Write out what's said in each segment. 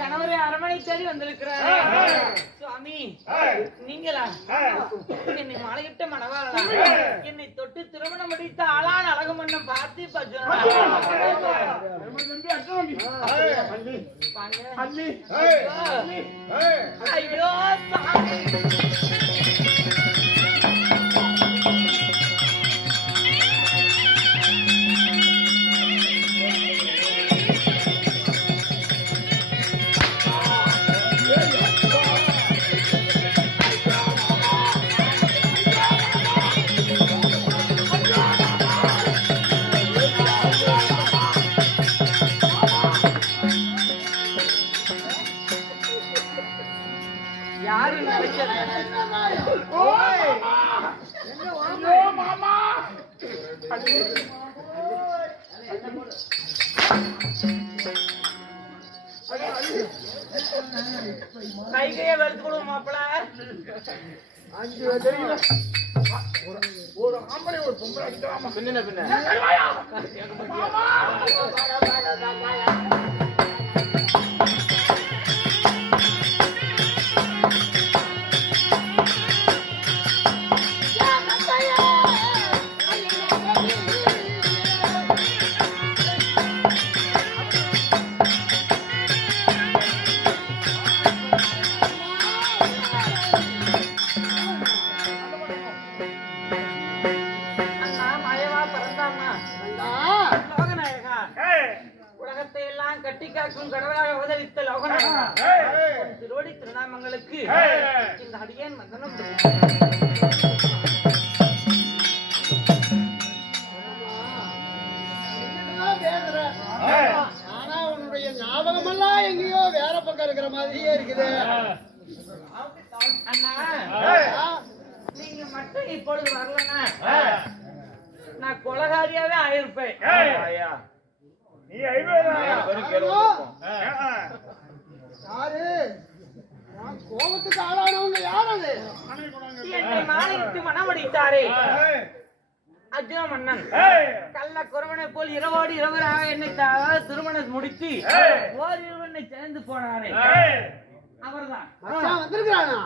கணவரை அரமனை தேடி வந்திருக்கிறார் சுவாமி. நீங்களா? என்னை மாலையிட்ட மணவாளனா? என்னை தொட்டு திருமணம் முடித்த ஆளான அழகு மன்னம் பார்த்து ஐயோ சாமி. கைகையே வெளுத்து கொடுவோம் மாப்பிள. 5 ஒரு ஆம்பளை ஒரு பொம்பளை அடிக்கலாமா? பின்ன பின்ன கட்டிக்காக்கும் கடவுளாக அவதரித்த லோகநாயகா திருவடி திருநாமங்களுக்கு இந்த அடியேன் வந்தனம். ஆனா உன்னுடைய ஞாபகமெல்லாம் எங்கேயோ வேற பக்கம் இருக்கிற மாதிரியே இருக்குது. அண்ணா நீங்க மட்டும் இப்பொழுது வரலன்னா நான் கொலகாரியாவே ஆயிருப்பேன். நீ யாரு கோபத்துக்கு ஆளானவங்க யாரது? என்னை மாலையிட்டு மனமடித்தாரே அர்ஜுன மன்னன் கள்ள குறவனை போல் இரவோடு இரவராக என்னை திருமணம் முடித்து ஓர் இருவனை சேர்ந்து போனாரே அவர்தான் வந்திருக்கிறானா?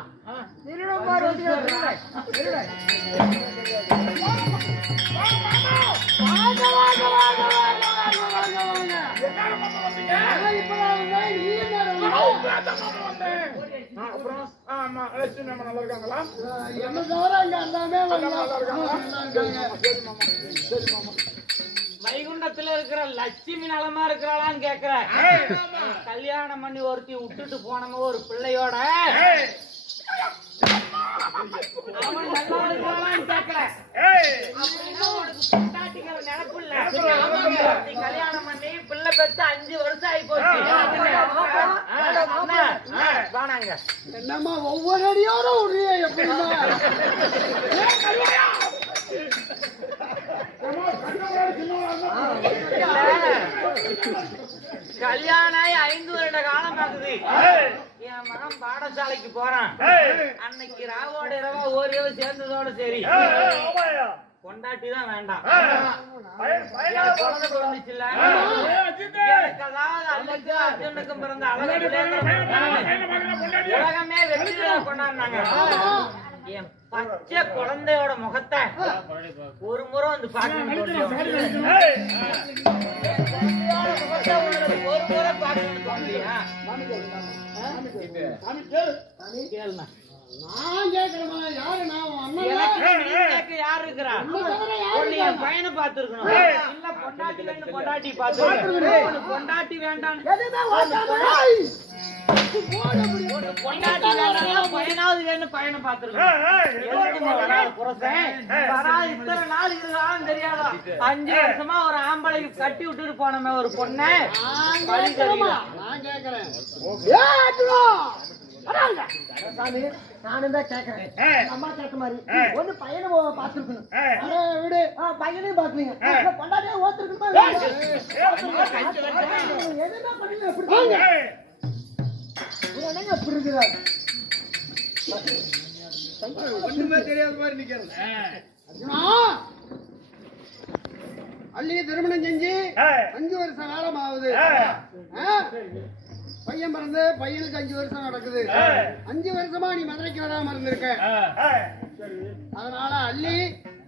வைகுண்டத்துல இருக்கிற லட்சுமி நலமா இருக்கிறாளான்னு கேக்குற. கல்யாணம் பண்ணி ஒருத்தி விட்டுட்டு போனவங்க ஒரு பிள்ளையோட அவன் நல்லா இருக்கிறாளான்னு கேக்குற. நினப்பு இல்ல. கல்யாணம் பண்ணி பிள்ளை பெற்று 5 வருஷம் ஆகி போச்சு. வானாங்க என்னம்மா ஒவ்வொரு அடியோட உரிய எப்படிமா கல்யாணம் 5 வருட காலம் ஆகுது. என் மகன் பாடசாலைக்கு போறான். அன்னைக்கு ராவோட இரவா ஓரிரவு சேர்ந்ததோட சரி கொண்டாட்டி தான் வேண்டாம். குழந்தை பிறந்துச்சுல்ல அர்ஜுனுக்கும் பிறந்த அழகு உலகமே வெற்றியா கொண்டாடினாங்க. என் பச்சை குழந்தையோட முகத்தை ஒரு முறை வந்து பார்க்கணும். ஒரு முறை பார்க்கணும் தோணலையா? கேளுண்ணா நான் கேட்கிறேமா யாரு நான் உன் அண்ணன் எனக்கு நீ கேட்க யார் இருக்கிறா? ஒண்ணு என் பையனை பார்த்திருக்கணும். இல்ல பொண்டாட்டி வேணும் பொண்டாட்டி பார்த்திருக்கணும். ஒண்ணு பொண்டாட்டி வேண்டாம். ஒண்ணு பொண்டாட்டி வேண்டாம் பையனாவது வேணும் பையனை பார்த்திருக்கணும். எதுக்குமா வராது புருஷன்? வராது இத்தனை நாள் இருக்கான்னு தெரியாதா? 5 வருஷமா ஒரு ஆம்பளைக்கு கட்டி விட்டுட்டு போனமே ஒரு பொண்ணை. நான் கேட்கிறேன் நானும் தான் கேட்கறேன். அம்மா கேட்ட மாதிரி ஒண்ணு பையனை பாத்துருக்கணும். விடு பையனையும் பாக்குறீங்க பொண்டாட்டியே ஓத்துருக்குமா? எதுனா பண்ணுங்க எப்படி இருக்கிறாரு? ஒண்ணுமே தெரியாத மாதிரி நிக்கிறேன். அள்ளி திருமணம் செஞ்சு 5 வருஷ காலம் ஆகுது. பையன் பிறந்து பையனுக்கு 5 வருஷம் நடக்குது. 5 வருஷமா நீ மதுரைக்கு வராம இருந்திருக்க. அதனால அள்ளி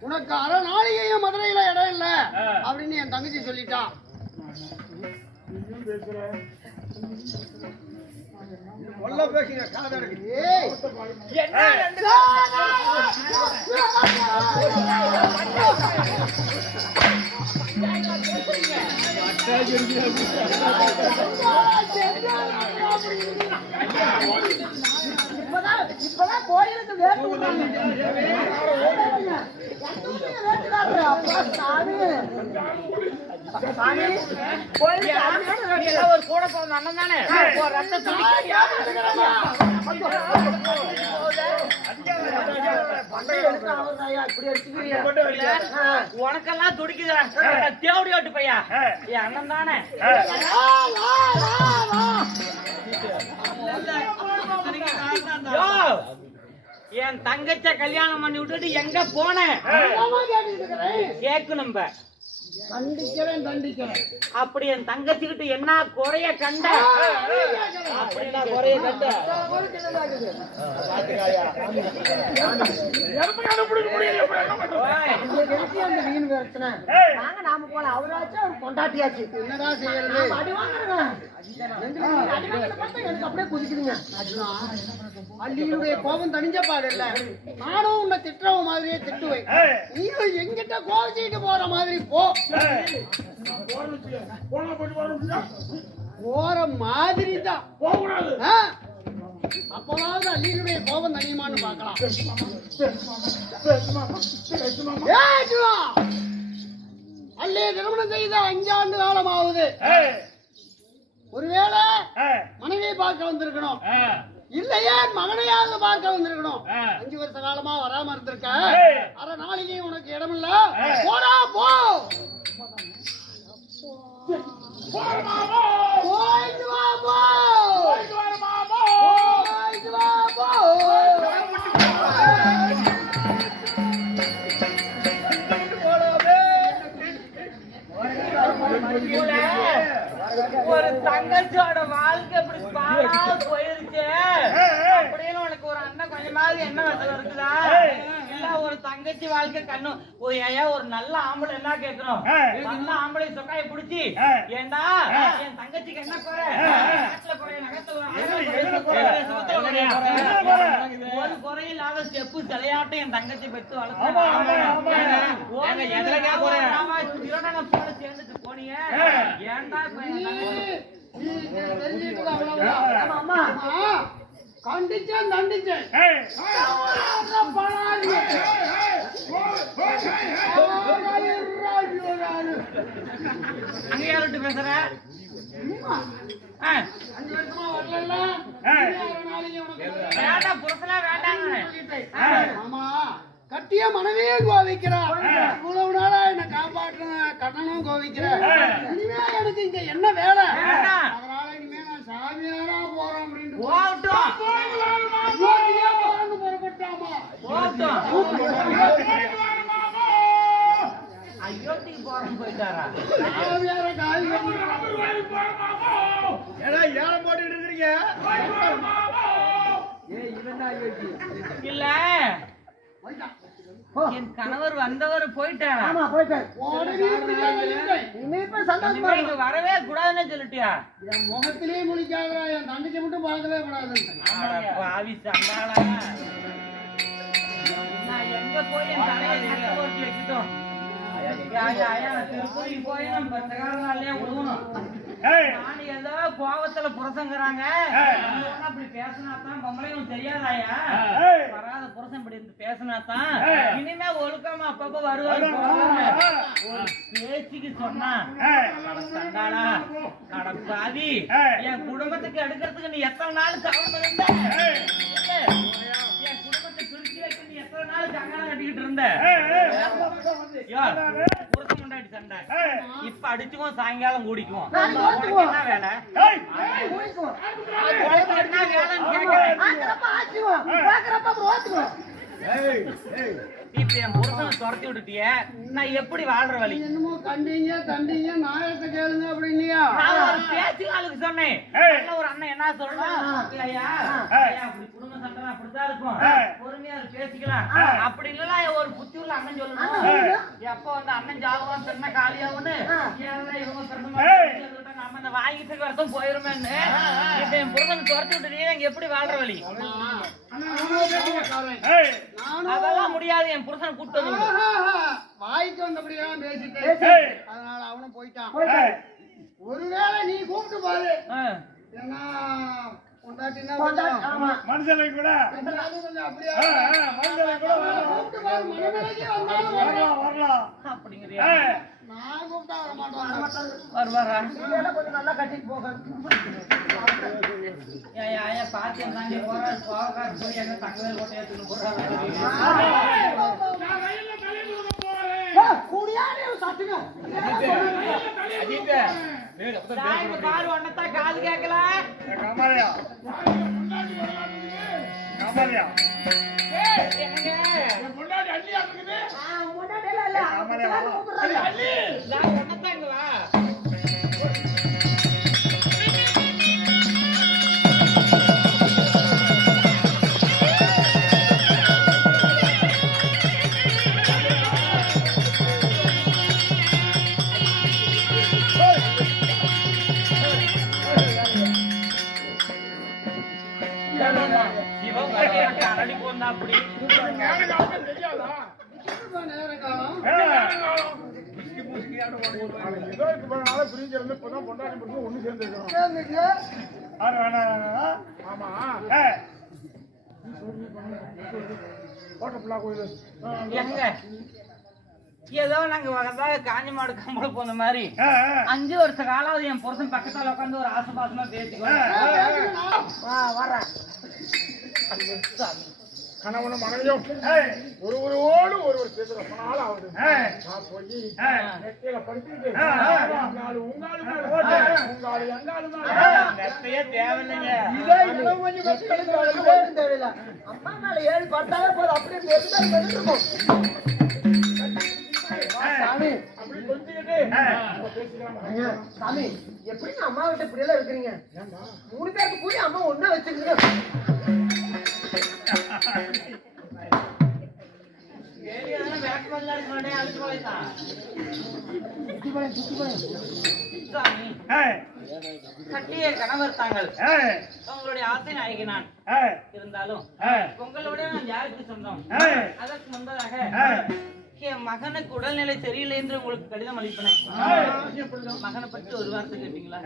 உனக்கு அரை நாளிகையும் மதுரையில இடம் இல்ல அப்படின்னு என் தங்கச்சி சொல்லிட்டான். சொல்ல பேசுங்க காதலுக்கு. இப்பதான் கோயிலுக்கு வேட்டு ஒரு கூட போன அண்ணன் தானே உனக்கெல்லாம் துடிக்குதா? தேவடி ஓட்டு பையா என் அண்ணன் தானே. என் தங்கச்ச கல்யாணம் பண்ணி விட்டுட்டு எங்க போன கேட்கணும். தண்டிக்கிறேன். அப்படி என் தங்கச்சிக்கிட்ட என்ன குறைய கண்ட? அப்படின்னா குறைய கண்ட நாம போல அவராச்சும் அவர் கொண்டாட்டியாச்சு. என்னடா செய்யறது? அடி வாங்குறேங்க. எனக்கு அப்படியே குதிக்குதுங்க. அள்ளியினுடைய கோபம் தணிஞ்ச பாடு இல்ல. நானும் உன்னை திட்டுறவ மாதிரியே திட்டுவேன். நீயும் எங்கிட்ட கோவிச்சுட்டு போற மாதிரி போ. போற மாதிரி தான் அப்போதாவது அள்ளியினுடைய கோபம் தனியுமான்னு பார்க்கலாம். அள்ளியை திருமணம் செய்த 5 ஆண்டு காலம் ஆகுது. ஒருவேளை மனைவியை பார்க்க வந்திருக்கணும், இல்லையே மகனையாக பார்க்க வந்திருக்கணும். 5 வருஷ காலமா வராம இருந்திருக்க. அரை நாளைக்கு உனக்கு இடம் இல்ல. போடா போ. போயிட்டு வா போ. போயிட்டு வா போ. ஒரு தங்கச்சியோட வாழ்க்கை இப்படி பாழா போயிருச்சு அப்படின்னு உனக்கு ஒரு அண்ணன் கொஞ்சமாவது என்ன வசதி இருக்குதா? இல்ல ஒரு தங்கச்சி வாழ்க்கை கண்ணு ஒரு நல்ல ஆம்பளை என்ன கேட்கணும்? நல்ல ஆம்பளை சொக்காய புடிச்சு ஏண்டா என் தங்கச்சிக்கு என்ன குறை? ஒரு குறையில்லாத செப்பு தலையாட்டம் என் தங்கச்சி பெற்று வளர்த்து போல சேர்ந்துட்டு போனீங்க. ஏண்டா கண்டிச்சேன் தண்டிச்சேன். அங்க யாருட்டு பேசுற? 5 வருஷமா வரல. வேண்டாம் புருஷனா வேண்டாங்க. ஆமா கட்டிய மனைவியே கோவிக்கிறான். இவ்வளவு நாளா என்ன காப்பாற்ற கண்ணனும் கோவிக்கிறேன். இனிமே எனக்கு இங்க என்ன வேலை? அதனால இனிமே நான் சாமியாரா போறோம் அப்படின்னு புறப்பட்டாமா. அயோத்திக்கு போறோம் போயிட்டாரா? சாமியார கால் ஏழை போட்டு இருக்கிறீங்க. இல்ல என் கணவர் வந்தவர் போயிட்டாரா? ஆமா போயிட்டாரு. வரவே கூடாதுன்னு சொல்லிட்டு சொல்லிட்டியா? என் முகத்திலேயே முழிக்காத, என் தங்கச்சி மட்டும் பார்க்கவே கூடாது. பாவி சண்டாளா, நான் எங்க போய் என் தலையை போட்டு வச்சுட்டோம். திருப்பதி போய் நம்ம பத்த காலனாலே விடுவோம். நான் ஏதோ கோவத்துல புரசங்கிறாங்க, அப்படி பேசினாத்தான் பொம்பளையும் தெரியாதாயா? வராத புரசம் இப்படி இருந்து பேசினாத்தான் இனிமே ஒழுக்கமா அப்பப்ப வருவாரு. ஒரு பேச்சுக்கு சொன்னா சண்டாளா பாதி என் குடும்பத்துக்கு எடுக்கிறதுக்கு நீ எத்தனை நாள் கவனம் இருந்த? என் குடும்பத்தை பிரிச்சு வைக்க நீ எத்தனை நாள் கங்கணம் கட்டிக்கிட்டு இருந்த? புருஷன் முன்னாடி சண்டை, இப்ப அடிச்சுக்குவோம், சாயங்காலம் கூடிக்குவோம். என்ன வேலை? இப்ப என் புருஷனை துரத்தி விட்டுட்டிய, நான் எப்படி வாழ்ற வழி? என்னமோ கண்டீங்க தண்டீங்க நாயத்தை கேளுங்க அப்படின்னியா? பேச்சு ஆளுக்கு சொன்னேன். ஒரு அண்ணன் என்ன சொல்லணும், அப்படி குடும்ப சண்டை அப்படித்தான் இருக்கும், பொறுமையா பேசிக்கலாம் அப்படி இல்ல ஒரு புத்தி உள்ள அண்ணன் சொல்லணும். எப்ப வந்து அண்ணன் ஜாதகம் சொன்ன காலியாவுன்னு இவங்க பிறந்த நம்ம இந்த வாங்கிட்டு வரதும் போயிருமேன்னு இப்ப என் புருஷன் துரத்தி விட்டுட்டீங்க, எங்க எப்படி வாழ்ற வழி? அதெல்லாம் முடியாது, என் புருஷனை கூப்பிட்டு வந்து வாய்க்கு வந்தபடியெல்லாம் பேசிட்டு அதனால அவனும் போயிட்டான். ஒருவேளை நீ கூப்பிட்டு பாரு, ஏன்னா மனுஷனை கூட அப்படியே கூப்பிட்டு பாரு, மனநிலைக்கே வரலாம். அப்படிங்கிறியா? நான் கூப்பிட்டா வர மாட்டேன். வருவாரா? கொஞ்சம் நல்லா கட்டிட்டு போக. பாத்து என்ன போறாரு, போகாரு போய் என்ன தங்கவேல் கோட்டையை தூக்கி போறாரு. கால் ஒன்னத்தான் காது கேட்கல. காமாரியா காமாரியா ஒன்னத்தாங்களா? அரடி போந்தா அப்படி எங்க ஏதோ நாங்க காஞ்சி மாடு கம்பளை போன மாதிரி 5 வருஷ காலாவது என் புருஷன் பக்கத்தால உட்காந்து ஒரு ஆசபாசமா பேசிக்குவோம். கணவனும் மனைவியும் ஒருவரோடு ஒருவர் பேசுற நாள் ஆகுது. நான் போய் நெத்தியில படுத்திட்டு நெத்தையே தேவையில்லைங்க. தேவையில்லை. அம்மா நாள் 7 பட்டாலே போதும், அப்படியே இருக்கும். சாமி அப்படி கொஞ்சிக்கிட்டு சாமி எப்படிங்க அம்மா கிட்ட இப்படி எல்லாம் இருக்கிறீங்க? 3 பேருக்கு கூடி அம்மா ஒண்ணா வச்சிருக்கீங்க. கட்டிய கணவர் தாங்கள், உங்களுடைய ஆசை நாயகி நான். இருந்தாலும் உங்களோட நான் யாருக்கு சொந்தம்? அதற்கு முன்பதாக என் மகனுக்கு உடல்நிலை சரியில்லை என்று உங்களுக்கு கடிதம் அளிப்பேன். மகனை பற்றி ஒரு வார்த்தை கேட்டீங்களா?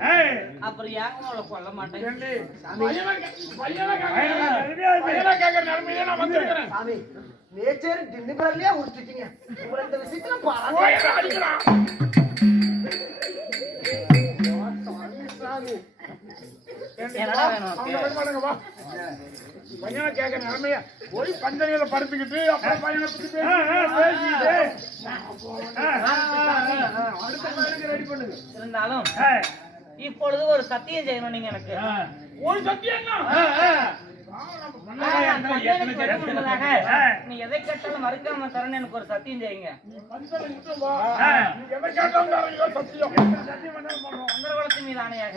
அப்புறம் ஏங்க அவளை கொல்ல மாட்டேன். சாமி நேச்சர் டின்னு பேர்லயே முடிச்சிட்டீங்க. உங்களை இந்த விஷயத்துல பாராட்டுறேன். என்னடா வேணும்? பையனை கேட்க நிலைமைய போய் பஞ்சனையில படுத்துக்கிட்டு அப்புறம் பையனை பத்தி ரெடி பண்ணுங்க. இருந்தாலும் இப்பொழுது ஒரு சத்தியம் செய்யணும் நீங்க எனக்கு. ஒரு சத்தியம் நீ எதை கேட்டாலும் மறுக்காம தரணும், எனக்கு ஒரு சத்தியம் செய்யுங்க. சந்திரகுலத்தின் மீது ஆணையாக,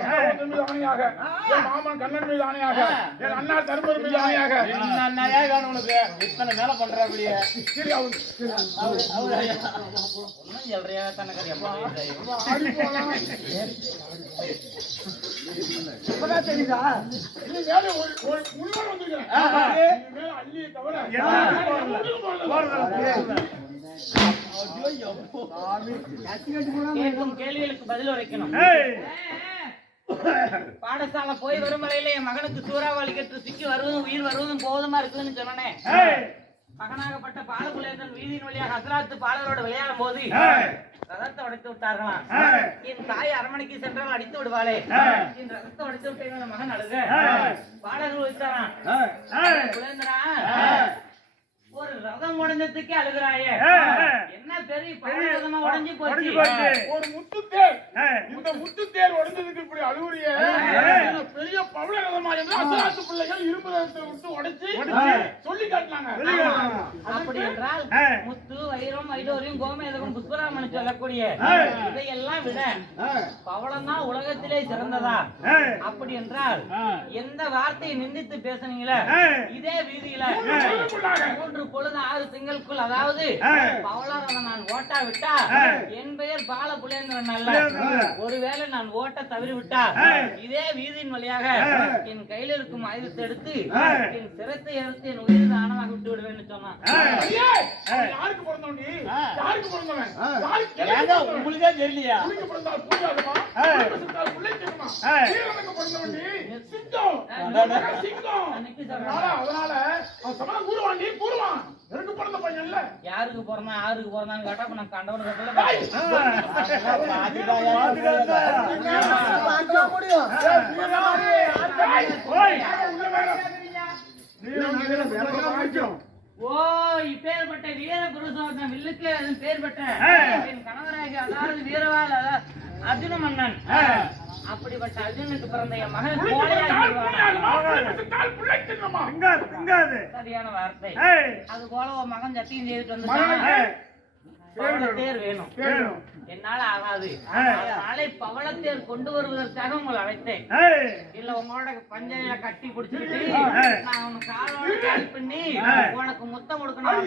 மாமன் கண்ணன் மீது ஆணையாக, என் அண்ணா தருமபுரி மீது ஆணையாக. உனக்கு இத்தனை வேலை பண்ற அப்படியே ஒன்னும் சொல்றியா? தனக்கு இப்பதான் தெரியுதா? இன்னும் மேல ஒரு முழுவதும் வந்துருக்கேன். இது மேல அள்ளியை தவிர கேட்கும் கேள்விகளுக்கு பதில் உரைக்கணும். பாடசாலை போய் வரும் வரையில என் மகனுக்கு சூறாவளி கற்று சிக்கி வருவதும் உயிர் வருவதும் போதுமா இருக்குதுன்னு சொன்னேன். மகனாகப்பட்ட பாலகுலேந்திரன் வீதியின் வழியாக ஹசராத்து பாலரோட விளையாடும் போது ரதத்தை உடைத்து விட்டார்களாம். என் தாய் அரண்மனைக்கு சென்றால் அடித்து விடுவாளே, என் ரதத்தை உடைத்து விட்டேன் மகன் அழுக. பாலர்கள் வைத்தாராம், குலேந்திரா ஒரு ரதம் உடைஞ்சதுக்கே அழுகிறாயே, என்ன பெரிய பழைய ரதமா உடைஞ்சு போச்சு. ஒரு முத்துத்தேர், இந்த முத்துத்தேர் உடைஞ்சதுக்கு இப்படி அழுகுறிய பெரிய பவள ரதமா என்று அசராத்து பிள்ளைகள் இரும்பு ரதத்தை விட்டு உடைச்சு சொல்லி காட்டினாங்க. அப்படி என்றால் முத்து வைரம் வைடூரியம் கோமேதகம் புஷ்பராமன் சொல்லக்கூடிய இதையெல்லாம் விட பவளம் தான் உலகத்திலே சிறந்ததா? அப்படி என்றால் எந்த வார்த்தையை நிந்தித்து பேசுனீங்களே இதே வீதியில 3 பொழுது 6 திங்களுக்குள், அதாவது பவளரதை நான் ஓட்டா விட்டா என் பெயர் பால புலேந்திரன் அல்ல. ஒருவேளை நான் ஓட்ட தவறி விட்டா இதே வீதியின் வழியாக என் கையில் இருக்கும் ஆயுதத்தை எடுத்து என் சிரத்தை எடுத்து என் உயிர் தானமாக விட்டு விடுவேன்னு சொன்னான். யாருக்கு பிறந்தவன்? யாருக்கு பிறந்தவன்? உங்களுக்கே தெரியலையா? புள்ளிக்கு பிறந்தால் பூஜாதமா, பிள்ளைக்கு பிறந்தவன் சிங்கம். அதனால அவன் சமண கூறுவாண்டி கூறுவான். எனக்கு பிறந்த பையன் இல்ல. யாருக்கு பிறந்தா யாருக்கு பிறந்தான்னு கேட்டா நான் கண்டவன் கட்டல முடியும். ஓ இப்பேற்பட்ட வீர புருஷோத்தம் வில்லுக்கு பேர் பெற்ற என் கணவராக, அதாவது வீரவாள் அர்ஜுன மன்னன். அப்படிப்பட்ட அர்ஜுனுக்கு பிறந்த என் மகன் சரியான வார்த்தை. அது போல ஒரு மகன் சத்தியம் செய்துட்டு வந்து பவளத்தேர் வேணும், என்னால ஆகாது. நாளை பவளத்தேர் கொண்டு வருவதற்காக உங்களை அழைத்தேன். இல்ல உங்களோட பஞ்சையில கட்டி பிடிச்சிட்டு நான் உனக்கு காலோட கால் பண்ணி உனக்கு முத்தம் கொடுக்கணும்.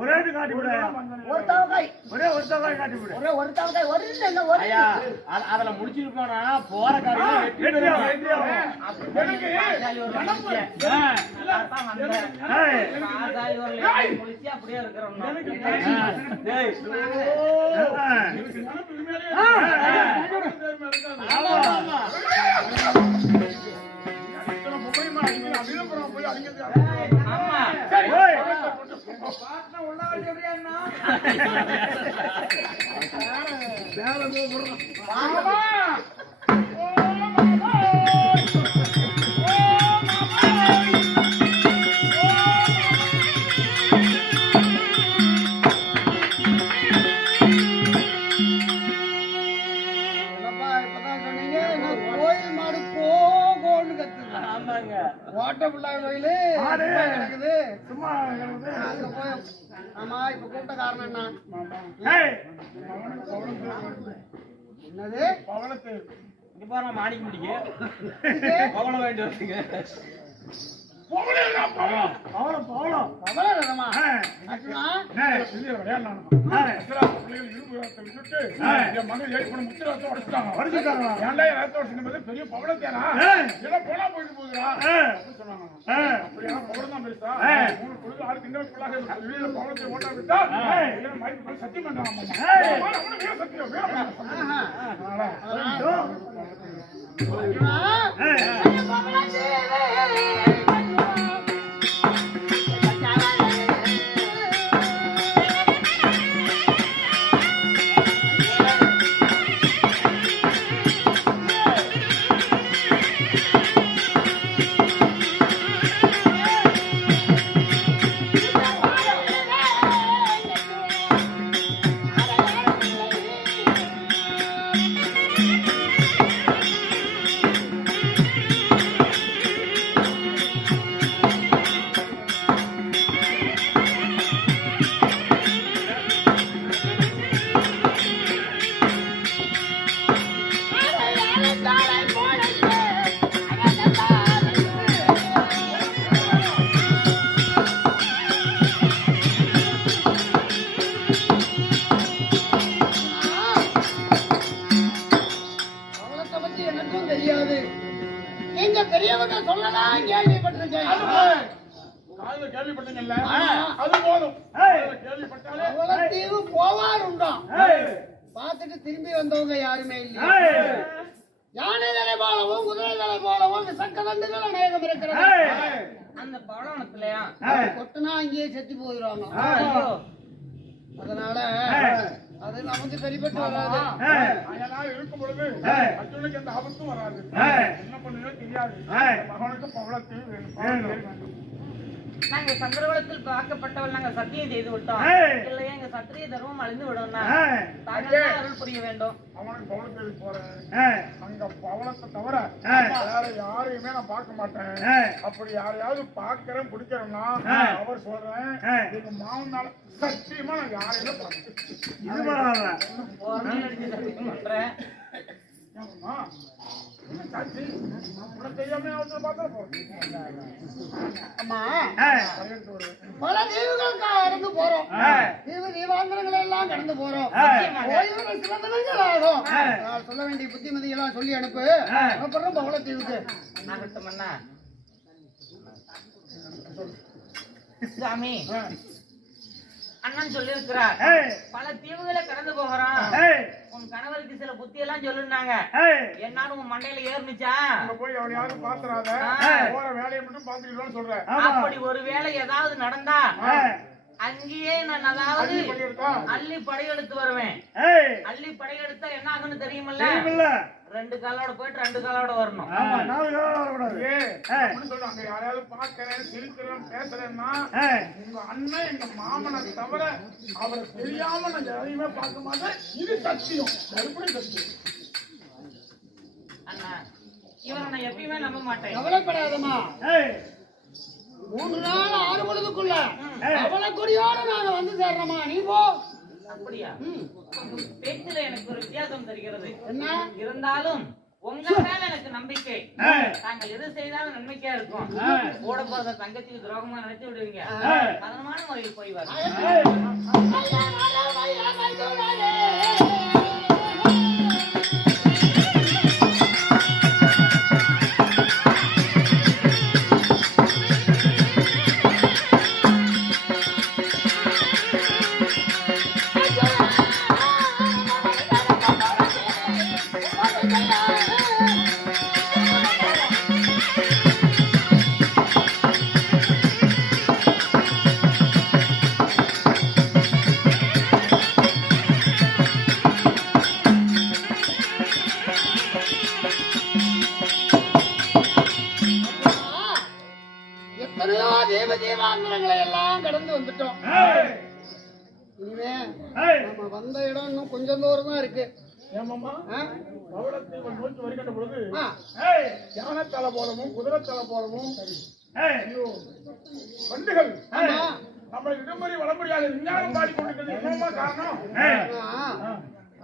ஒரே காட்டி விட, ஒரு தவக்காய், ஒரே ஒரு தவக்காய் காட்டி விட. ஒரு தவக்காய், ஒரு இல்ல ஒரு அதுல முடிச்சிருப்பானா போற காரியம் அப்படியே இருக்கிறோம். ஆமா ஓட்டப்புள்ளா கோயிலு இருக்குது சும்மா அங்க போய். ஆமா இப்ப கூப்பிட்ட காரணம் என்ன? என்னது பவளத்தேர் இங்க பாரு மாணிக்க முடிக்க பவளம் வேண்டி வச்சுங்க. பெரிய பவளத்தேனா போனா போயிட்டு போகுதுடா அப்படியா? பவளம் தான் பெருசா? 3 பொழுது 6 திங்களுக்குள்ளாக பவளத்தை ஓட்ட விட்டா சத்தியம் பண்றான். சத்தியம் பவளத்தீவு கேள்விப்பட்டீங்கல்ல அது போதும் கேள்விப்பட்டாலே பவளத்தீவு போவாருண்டோம் பார்த்துட்டு திரும்பி வந்தவங்க யாருமே இல்லை. யானை தலை போலவும் குதிரை தலை போலவும் விசக்கதண்டுகள் அநேகம் இருக்கிறது. அந்த பவளவனத்துலயா கொட்டுனா அங்கேயே செத்து போயிடுவாங்க. அதனால அது நமக்கு சரிப்பட்டு வராது. அதெல்லாம் இருக்கும் பொழுது அர்ஜுனுக்கு எந்த ஆபத்தும் வராது. என்ன பண்ணுவோ தெரியாது. மகனுக்கு பவளத்தீவு வேணும். நாங்க சந்திரவளத்தில் பார்க்கப்பட்டவள் நாங்க சத்தியம் செய்து விட்டோம். இல்லையா எங்க சத்திரிய தர்மம் அழிந்து விடும்னா தாங்கள் அருள் புரிய வேண்டும். அவனுக்கு பவளத்தீவு போறேன். அங்க பவளத்தை தவிர வேற யாரையுமே நான் பார்க்க மாட்டேன். அப்படி யாரையாவது பார்க்கிறேன் பிடிக்கிறேன்னா அவர் சொல்றேன் எங்க மாமனால சத்தியமா நான் யாரையுமே பண்றேன். பல தீவுகள் கடந்து போறோம். தீவு தீவாந்திரங்கள் எல்லாம் கடந்து போறோம். சில தினங்கள் ஆகும். சொல்ல வேண்டிய புத்திமதியெல்லாம் சொல்லி அனுப்பு. அப்புறம் பவளத்தீவுக்கு சாமி அண்ணன் சொல்லி இருக்கிறார். பல தீவுகளை கடந்து போகிறான். உன் கணவருக்கு சில புத்தி எல்லாம் சொல்லுனாங்க. என்னாலும் உன் மண்டையில ஏறிச்சா போய் அவனையாவது பாத்துறாத போற வேலையை மட்டும் பாத்துக்கலாம் சொல்றேன். அப்படி ஒரு வேலை ஏதாவது நடந்தா அங்கேயே நான் அதாவது அள்ளி படையெடுத்து வருவேன். அள்ளி படையெடுத்தா என்ன ஆகுன்னு தெரியுமில்ல? 2 காலோட போயிட்டு 2 காலோட வரணும். சொல்றாங்க யாராவது பாக்கிறேன் சிரிக்கிறேன் பேசுறேன்னா உங்க அண்ணன் எங்க மாமனை தவிர அவரை தெரியாம நான் எதையுமே பார்க்க மாட்டேன். இது சத்தியம். எப்படி சத்தியம் அண்ணா இவரை நான் எப்பயுமே நம்ப மாட்டேன். கவலைப்படாதமா. 3 நாள் 6 பொழுதுக்குள்ள அவளை கொடியோட நாங்க வந்து சேர்றோமா. நீ போ. அப்படியா? பேச்சுல எனக்கு ஒரு வித்தியாசம் தெரிகிறது. என்ன இருந்தாலும் உங்க மேல எனக்கு நம்பிக்கை. நாங்கள் எது செய்தாலும் நன்மைக்கா இருக்கும். கூட போறத தங்கச்சிக்கு துரோகமா நினைச்சு விடுவீங்க. பதனமான முறையில் போய் வர எத்தனையோ தேவாந்திரங்களை எல்லாம் கடந்து வந்துட்டோம். இனிமே நம்ம வந்த இடம் இன்னும் கொஞ்சம் தூரம் தான் இருக்கு. ஏமாமா பவளத்தீவை நோக்கி வருகின்ற பொழுது யானை தலை போலவும் குதிரை தலை போலவும் வண்டுகள் நம்ம இடமறி வளமுறையாக விஞ்ஞானம் பாடிக்கொண்டிருக்கிறது என்னமா காரணம்?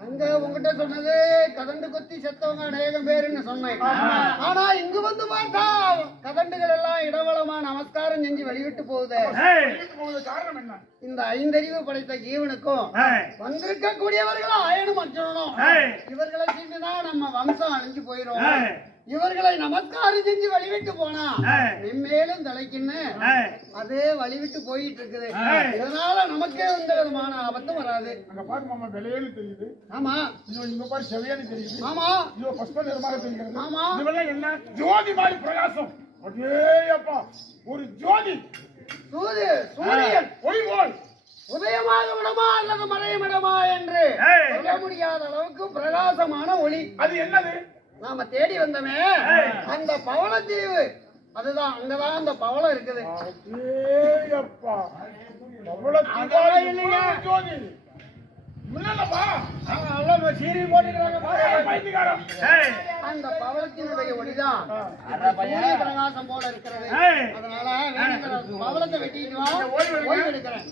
அங்க உங்ககிட்ட சொன்னது கதண்டு கொத்தி செத்தவங்க அநேகம் பேருன்னு சொன்னேன். ஆனா இங்க வந்து பார்த்தா கதண்டுகள் எல்லாம் இடவளமா நமஸ்காரம் செஞ்சு வழிவிட்டு போகுது. காரணம் என்ன? இந்த 5 அறிவு படைத்த ஜீவனுக்கும் வந்திருக்க கூடியவர்களும் ஆயனும் அர்ஜுனனும் இவர்களை செஞ்சுதான் நம்ம வம்சம் அழிஞ்சு போயிரும். இவர்களை நமஸ்காரம் செஞ்சு வழிவிட்டு போனா மென்மேலும் தலைக்குன்னு அதே வழிவிட்டு போயிட்டு இருக்குது. இதனால நமக்கே எந்த விதமான ஆபத்தும் வராது. அங்க பாரு மாமா விலையேன்னு தெரியுது. ஆமா. இங்க பாரு செவையானு தெரியுது. ஆமா. இதோ பஸ்ப நிறமாக தெரிகிறது. ஆமா. இதெல்லாம் என்ன? ஜோதி மாதிரி பிரகாசம். அடே அப்பா ஒரு ஜோதி. சூரியன் ஒளிவோல் உதயமாக விடமா அல்லது மறையும் இடமா என்று சொல்ல முடியாத அளவுக்கு பிரகாசமான ஒளி. அது என்னது? நாம தேடி வந்தோமே அந்த பவளத்தீவு. அதுதான் அங்கதான் அந்த பவளம் இருக்குது. அந்த பவளத்தினுடைய ஒளிதான் பிரகாசம் போல இருக்கிறது. அதனால பவளத்தை வெட்டிட்டு வா, ஓய்வு எடுக்கிறேன்.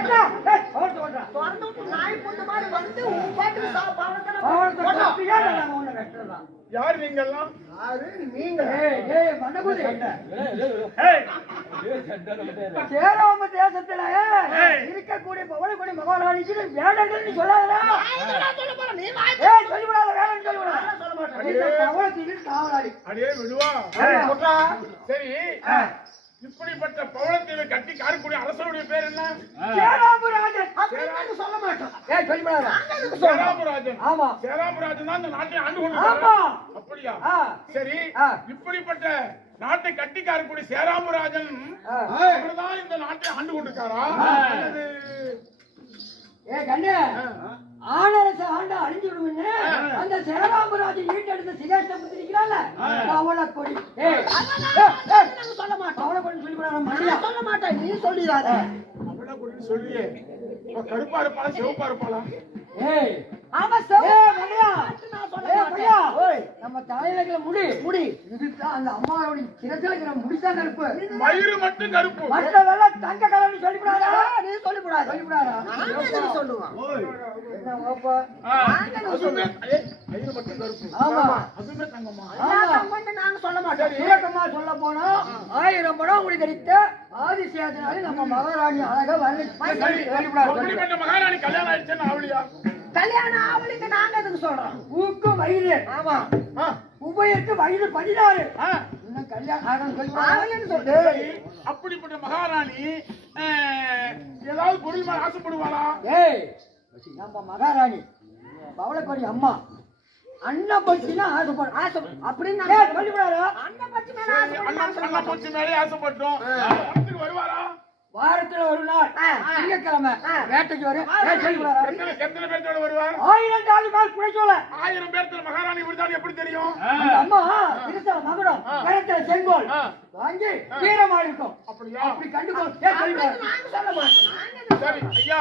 ஓட்டா ஏய் ஓட்டா திறந்து விட்டு நாய் பொண்ணு மாதிரி வந்து உன் பாட்டுக்கு பவளத்தை அவனுக்கு கட்டியா நான் உன்னை வெட்டறதா யார் நீங்க எல்லாம்? யாரு நீங்க? ஏய் மண்டபுடி ஏய் சேராம தேசத்துல இருக்கக்கூடிய பவளக்குடி மகாராணிக்கு வேடங்கள்னு சொல்லாதடா. சொல்ல போற நீ வாய் ஏய் சொல்லிவிடாத வேடன்னு சொல்லிவிடாத. சொல்ல மாட்டேன். இந்த பவளத்துக்கு காவலாளி. அடே விடுவா. சொல்றா. சரி இப்படிப்பட்ட பவளத்தீவை கட்டி காரக்கூடிய அரசனுடைய பேர் என்ன? சேராபுராஜன். அப்படின்னு சொல்ல மாட்டோம். ஏய் சொல்லிவிடாத. சேராபுராஜன். ஆமா. சேராபுராஜன் தான் இந்த நாட்டை ஆண்டு ஆமா. கொண்டிருக்கிறார். அப்படியா? ஆ. சரி ஆ. இப்படிப்பட்ட நாட்டை கட்டி காரக்கூடிய சேராபுராஜன் அவர்தான் இந்த நாட்டை ஆண்டு கொண்டிருக்காரா? அல்லது ஏய் கண்ணே ஆனரச ஆண்டா அழிஞ்சு விடுவீங்க. அந்த சேராபுராஜன் ஈட்டெடுத்த சிகேஷ்டம் இருக்கிறால பவளக்கொடி. ஏய் நாங்க சொல்ல மாட்டோம். பவளக்கொடி சொல்லிவிடாத மண்டியா. நான் சொல்ல மாட்டேன். நீ சொல்லிடாத. பவளக்கொடின்னு சொல்லியே அவ கருப்பா இருப்பாளா சிவப்பா இருப்பாளா? ஏய் ஆமா ஏய் மண்டியா. நான் சொல்ல ஏய் மாட்டேன். மண்டியா. ஓய் நம்ம தலையில இருக்கிற முடி இதுதான் அந்த அம்மாவோட சிரத்துல இருக்கிற முடிதான் கருப்பு. மயிறு மட்டும் கருப்பு. மற்றதெல்லாம் தங்க கலர்னு சொல்லிவிடாதா. நீ சொல்லிவிடாத. சொல்லிவிடாதா. நாங்க எதுக்கு சொல்லுவோம்? என்ன ஓப்பா. அதுவுமே மயிறு மட்டும் கருப்பு. ஆமா. அதுவுமே தங்கம்மா. எல்லாத்தையும் நாங்க சொல்ல மாட்டோம். சுருக்கமா சொல்ல போனா 1000 படம் முடிக்கடித்த ஆதிசேஷனாலே நம்ம மகாராணி அழகா சொல்லிவிடாது. அப்படிப்பட்ட மகாராணி கல்யாணம் ஆயிடுச்சுன்னு அவளியா? கல்யாணம் ஆவலிங்க நாங்க எதுக்கு சொல்றோம்? ஊக்கு வயது ஆமா. உபயத்து வயது 16. இன்னும் கல்யாணம் ஆகணும் ஆவலின்னு சொல்லு. சரி, அப்படிப்பட்ட மகாராணி ஏதாவது பொருள் மேல ஆசைப்படுவாளா? ஏய் நம்ம மகாராணி பவளக்கொடி அம்மா அண்ணன் பச்சினா ஆசைப்படும் அப்படின்னு சொல்லிவிடாரா. அண்ணன் பத்தி மேல சரி, ஆசைப்பட்டு அண்ணன் பூச்சி மேலே ஆசைப்பட்டோம். படத்துக்கு வருவாரா? வாரத்துல ஒரு நாள் திங்கக்கிழமை வேட்டைக்கு வரும். சொல்லிவிடாரா. எத்தனை பேர்த்தோட வருவார்? 1000 தாலி மேல் குழைச்சோல 1000 பேர்த்துல மகாராணி விடுதான்னு எப்படி தெரியும்? அந்த அம்மா திருத்தல மகுடம் கரத்துல செங்கோல் வாங்கி வீரமா இருக்கும். அப்படியா? அப்படி கண்டுகோள் சொல்லிவிடாரு. நாங்க சொல்ல மாட்டோம். நாங்க எதுக்கு சரி ஐயா,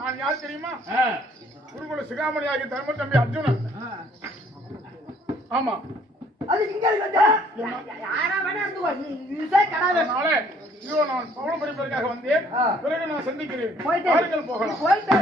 நான் யார் தெரியுமா? குருகுல சிகாமணி ஆகிய தர்ம தம்பி அர்ஜுனன். ஆமா. அது இங்க இருக்கு. யாரா வேணா இருந்துக்கோ. நீ யூஸே கடாவே. அதனால இதோ நான் பவள பரிபுரைக்காக வந்தேன். பிறகு நான் சந்திக்கிறேன். போயிட்டு வாருங்கள் போகலாம். போயிட்டு